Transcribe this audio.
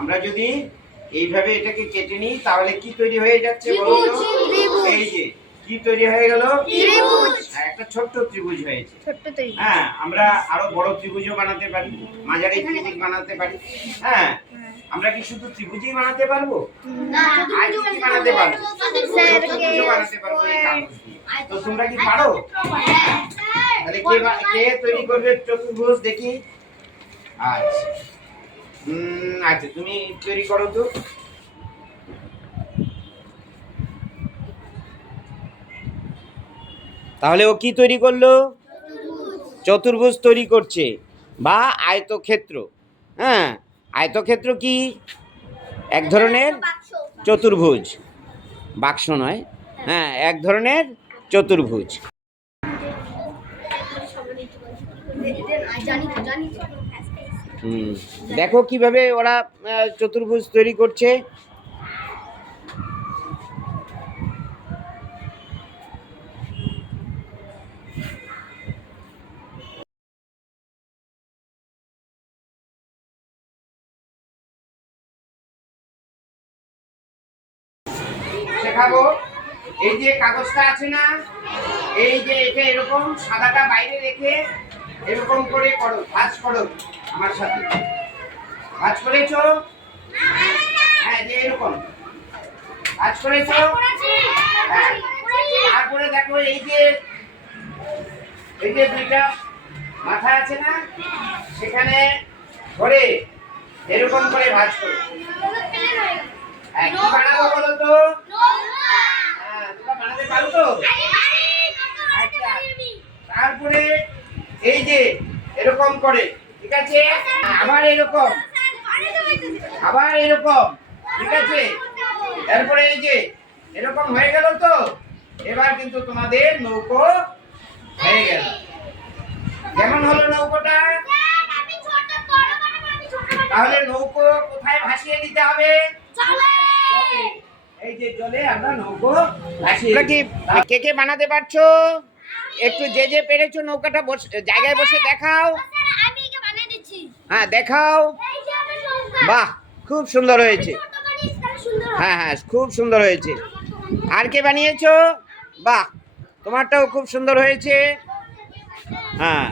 আমরা যদি এইভাবে এটাকে কেটে নিই তাহলে কি তৈরি হয়ে যাচ্ছে বলো তো? এই যে কি তৈরি হয়ে গেল? ত্রিভুজ। একটা ছোট্ট ত্রিভুজ হয়েছে। ছোট্ট ত্রিভুজ। হ্যাঁ, আমরা আরো বড় ত্রিভুজও বানাতে পারি, মাঝারি ত্রিভুজ বানাতে পারি। হ্যাঁ, আমরা কি শুধু ত্রিভুজই বানাতে পারবো? না, আর কি বানাতে পারবো? চতুর্ভুজও বানাতে পারবো এই কাগজ দিয়ে। তো তোমরা কি পারো? তাহলে কে তৈরি করবে চতুর্ভুজ দেখি? আচ্ছা, আচ্ছা তুমি তৈরি করো তো। তাহলে ও কি তৈরি করলো? চতুর্ভুজ তৈরি করছে বা আয়তক্ষেত্র। হ্যাঁ, আয়তক্ষেত্র কি? এক ধরনের চতুর্ভুজ, বাক্স নয়। হ্যাঁ, এক ধরনের চতুর্ভুজ। দেখো কিভাবে ওরা চতুর্ভুজ তৈরি করছে। শেখাবো। এই যে কাগজটা আছে না, এই যে এটা এরকম সাদাটা বাইরে রেখে এরকম করে করো, ভাঁজ করো। আমার সাথে ভাঁজ করেছো? হ্যাঁ, যে এরকম ভাঁজ করেছো। হ্যাঁ, তারপরে দেখো এই যে দুইটা মাথা আছে না, সেখানে ধরে এরকম করে ভাঁজ করো। হ্যাঁ, কি বানাবো বলো তো? তোমরা বানাতে পারো তো? আচ্ছা, তারপরে এই যে এরকম করে, ঠিক আছে, আবার এরকম, আবার এরকম, ঠিক আছে। তারপরে এই যে এরকম হয়ে গেল তো, এবার কিন্তু তোমাদের নৌকো হয়ে গেল। কেমন হলো নৌকোটা? তাহলে নৌকো কোথায় ভাসিয়ে দিতে হবে? এই যে জলে আমরা নৌকো ভাসিয়ে। কে কে বানাতে পারছো? একটু যে পেরেছো নৌকাটা জায়গায় বসে দেখাও। হ্যাঁ, দেখাও। বাহ, খুব সুন্দর হয়েছে। হ্যাঁ হ্যাঁ, খুব সুন্দর হয়েছে। আর কে বানিয়েছো? বাহ, তোমারটাও খুব সুন্দর হয়েছে। হ্যাঁ।